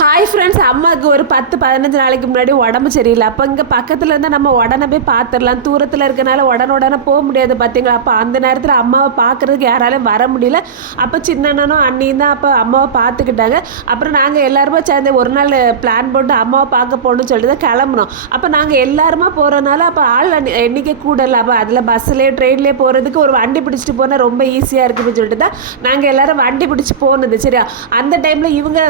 Hi friends அம்மாவுக்கு ஒரு பத்து பதினஞ்சு நாளைக்கு முன்னாடி உடம்பு சரியில்லை. அப்போ இங்கே பக்கத்தில் இருந்தால் நம்ம உடனே போய் பார்த்துடலாம் தூரத்தில் இருக்கனால உடனே உடனே போக முடியாது பார்த்தீங்களா அப்போ அந்த நேரத்தில் அம்மாவை பார்க்குறதுக்கு யாராலையும் வர முடியல. அப்போ சின்னண்ணனும் அண்ணியும் தான் அப்போ அம்மாவை பார்த்துக்கிட்டாங்க அப்புறம் நாங்கள் எல்லாருமே சேர்ந்து ஒரு நாள் பிளான் போட்டு அம்மாவை பார்க்க போகணும்னு சொல்லிட்டு தான் கிளம்புனோம். அப்போ நாங்கள் எல்லாருமா போகிறனால அப்போ ஆள் எண்ணிக்கை கூடல அப்போ அதில் பஸ்ஸுலேயே ட்ரெயின்லேயே போகிறதுக்கு ஒரு வண்டி பிடிச்சிட்டு போனால் ரொம்ப ஈஸியாக இருக்குன்னு சொல்லிட்டு தான் நாங்கள் எல்லோரும் வண்டி பிடிச்சி போனது. சரியா? அந்த டைமில் இவங்க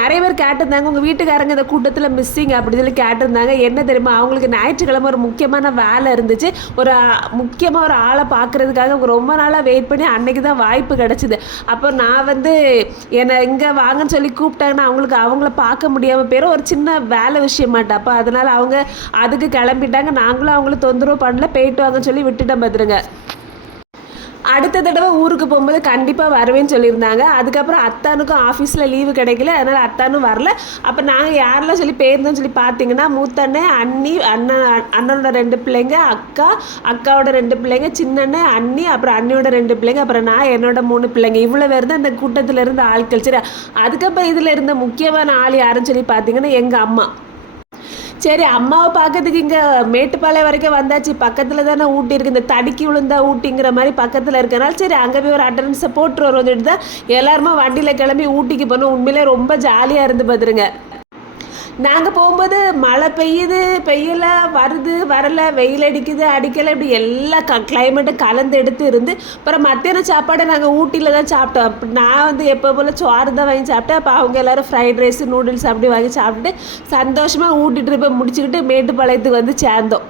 நிறைய பேர் கேட்டிருந்தாங்க உங்கள் வீட்டுக்காரங்க இந்த கூட்டத்தில் மிஸ்ஸிங் அப்படி சொல்லி கேட்டிருந்தாங்க என்ன தெரியுமா? அவங்களுக்கு ஞாயிற்றுக்கிழமை ஒரு முக்கியமான வேலை இருந்துச்சு. ஒரு முக்கியமாக ஒரு ஆளை பார்க்குறதுக்காக அவங்க ரொம்ப நாளாக வெயிட் பண்ணி அன்னைக்கு தான் வாய்ப்பு கிடச்சிது. அப்போ நான் வந்து என்னை இங்கே வாங்கன்னு சொல்லி கூப்பிட்டாங்கன்னா அவங்களுக்கு அவங்கள பார்க்க முடியாமல் பேரும் ஒரு சின்ன வேலை விஷயமாட்டா அப்போ அதனால் அவங்க அதுக்கு கிளம்பிட்டாங்க. நாங்களும் அவங்கள தொந்தரவு பண்ணல. போயிட்டு வாங்கன்னு சொல்லி விட்டுட்டேன் பார்த்துருங்க அடுத்த தடவை ஊருக்கு போகும்போது கண்டிப்பாக வருவேன்னு சொல்லியிருந்தாங்க. அதுக்கப்புறம் அத்தானுக்கும் ஆஃபீஸில் லீவு கிடைக்கல. அதனால் அத்தானும் வரல. அப்போ நாங்கள் யாரெல்லாம் சொல்லி பேருந்தோம்னு சொல்லி பார்த்தீங்கன்னா மூத்தண்ணே அண்ணி அண்ணன் அண்ணனோட ரெண்டு பிள்ளைங்க அக்கா அக்காவோட ரெண்டு பிள்ளைங்க சின்னண்ணன் அண்ணி அப்புறம் அண்ணியோட ரெண்டு பிள்ளைங்க அப்புறம் நான் என்னோட மூணு பிள்ளைங்க. இவ்வளோ பேர் தான் இந்த கூட்டத்தில் இருந்த ஆட்கள் சரி அதுக்கப்புறம் இதில் இருந்த முக்கியமான ஆள் யாருன்னு சொல்லி பார்த்தீங்கன்னா எங்கள் அம்மா. சரி அம்மாவை பார்க்கறதுக்கு இங்கே மேட்டுப்பாளையம் வரைக்கும் வந்தாச்சு. பக்கத்தில் தானே ஊட்டி இருக்குது இந்த தடுக்கி விழுந்தா ஊட்டிங்கிற மாதிரி பக்கத்தில் இருக்கனால சரி அங்கே போய் ஒரு அட்டண்டன்ஸை போட்டு வருவோம் சொல்லிட்டு தான் எல்லாருமே வண்டியில் கிளம்பி ஊட்டிக்கு போனோம். உண்மையிலே ரொம்ப ஜாலியாக இருந்து பார்த்துருங்க. நாங்கள் போகும்போது மழை பெய்யுது பெய்யல வருது வரல வெயில் அடிக்குது அடிக்கலை இப்படி எல்லா க கிளைமேட்டும் கலந்து எடுத்து இருந்து அப்புறம் மத்தியானம் சாப்பாடை நாங்கள் ஊட்டியில் தான் சாப்பிட்டோம். நான் வந்து எப்போ போல் சோறு தான் வாங்கி சாப்பிட்டேன். அப்போ அவங்க எல்லாரும் ஃப்ரைட் ரைஸ் நூடுல்ஸ் அப்படி வாங்கி சாப்பிட்டுட்டு சந்தோஷமாக ஊட்டிட்டு போய் முடிச்சுக்கிட்டு மேட்டுப்பாளையத்துக்கு வந்து சேர்ந்தோம்.